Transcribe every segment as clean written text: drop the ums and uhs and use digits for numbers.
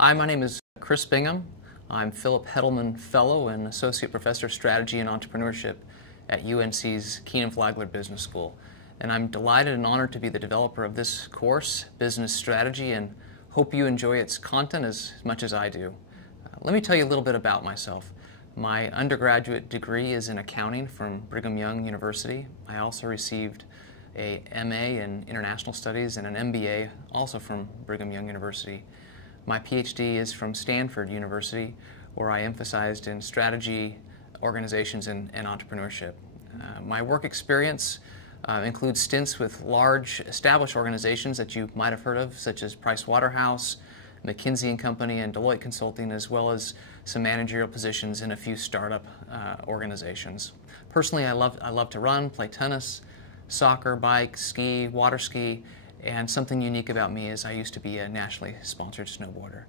Hi, my name is Chris Bingham. I'm Philip Heddleman Fellow and Associate Professor of Strategy and Entrepreneurship at UNC's Keenan Flagler Business School. And I'm delighted and honored to be the developer of this course, Business Strategy, and hope you enjoy its content as much as I do. Let me tell you a little bit about myself. My undergraduate degree is in accounting from Brigham Young University. I also received a MA in International Studies and an MBA also from Brigham Young University. My PhD is from Stanford University, where I emphasized in strategy, organizations, and entrepreneurship. My work experience includes stints with large established organizations that you might have heard of, such as Price Waterhouse, McKinsey & Company, and Deloitte Consulting, as well as some managerial positions in a few startup organizations. Personally, I love to run, play tennis, soccer, bike, ski, water ski, and something unique about me is I used to be a nationally sponsored snowboarder.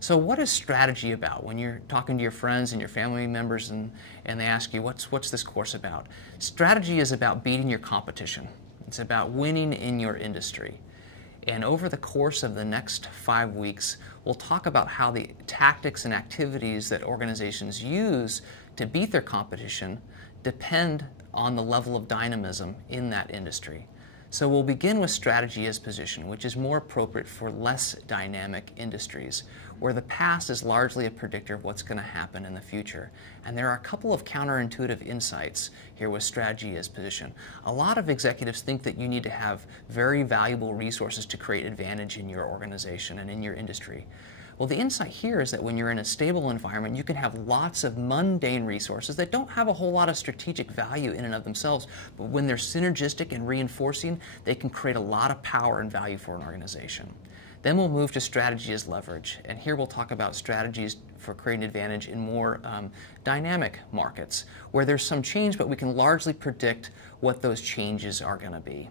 So what is strategy about? When you're talking to your friends and your family members and they ask you, what's this course about? Strategy is about beating your competition. It's about winning in your industry. And over the course of the next 5 weeks, we'll talk about how the tactics and activities that organizations use to beat their competition depend on the level of dynamism in that industry. So we'll begin with strategy as position, which is more appropriate for less dynamic industries, where the past is largely a predictor of what's going to happen in the future. And there are a couple of counterintuitive insights here with strategy as position. A lot of executives think that you need to have very valuable resources to create advantage in your organization and in your industry. Well, the insight here is that when you're in a stable environment, you can have lots of mundane resources that don't have a whole lot of strategic value in and of themselves, but when they're synergistic and reinforcing, they can create a lot of power and value for an organization. Then we'll move to strategy as leverage, and here we'll talk about strategies for creating advantage in more dynamic markets, where there's some change, but we can largely predict what those changes are going to be.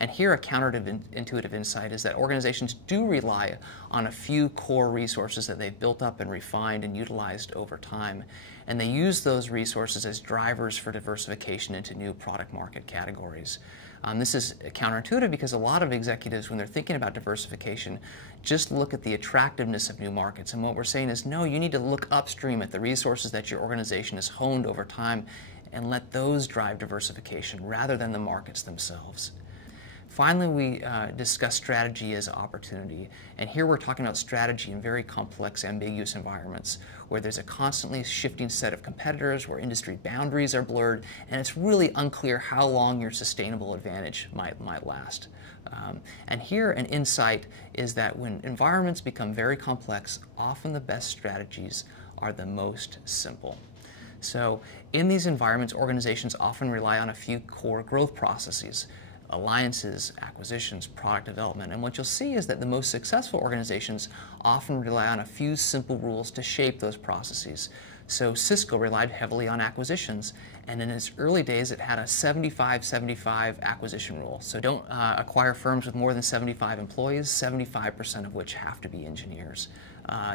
And here a counterintuitive insight is that organizations do rely on a few core resources that they've built up and refined and utilized over time. And they use those resources as drivers for diversification into new product market categories. This is counterintuitive because a lot of executives, when they're thinking about diversification, just look at the attractiveness of new markets. And what we're saying is, no, you need to look upstream at the resources that your organization has honed over time and let those drive diversification rather than the markets themselves. Finally, we discuss strategy as opportunity, and here we're talking about strategy in very complex, ambiguous environments where there's a constantly shifting set of competitors, where industry boundaries are blurred, and it's really unclear how long your sustainable advantage might last. And here an insight is that when environments become very complex, often the best strategies are the most simple. So in these environments, organizations often rely on a few core growth processes: alliances, acquisitions, product development. And what you'll see is that the most successful organizations often rely on a few simple rules to shape those processes. So Cisco relied heavily on acquisitions, and in its early days it had a 75-75 acquisition rule. So don't acquire firms with more than 75 employees, 75% of which have to be engineers.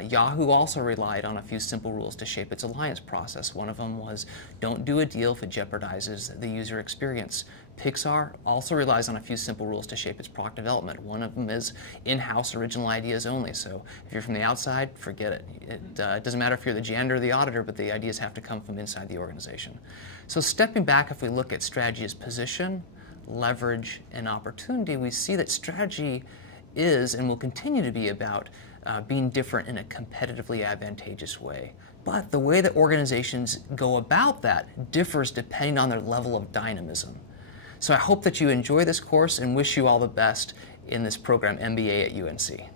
Yahoo also relied on a few simple rules to shape its alliance process. One of them was, don't do a deal if it jeopardizes the user experience. Pixar also relies on a few simple rules to shape its product development. One of them is in-house original ideas only. So if you're from the outside, forget it. It doesn't matter if you're the janitor or the auditor, but the ideas have to come from inside the organization. So stepping back, if we look at strategy as position, leverage, and opportunity, we see that strategy is and will continue to be about being different in a competitively advantageous way. But the way that organizations go about that differs depending on their level of dynamism. So I hope that you enjoy this course and wish you all the best in this program, MBA at UNC.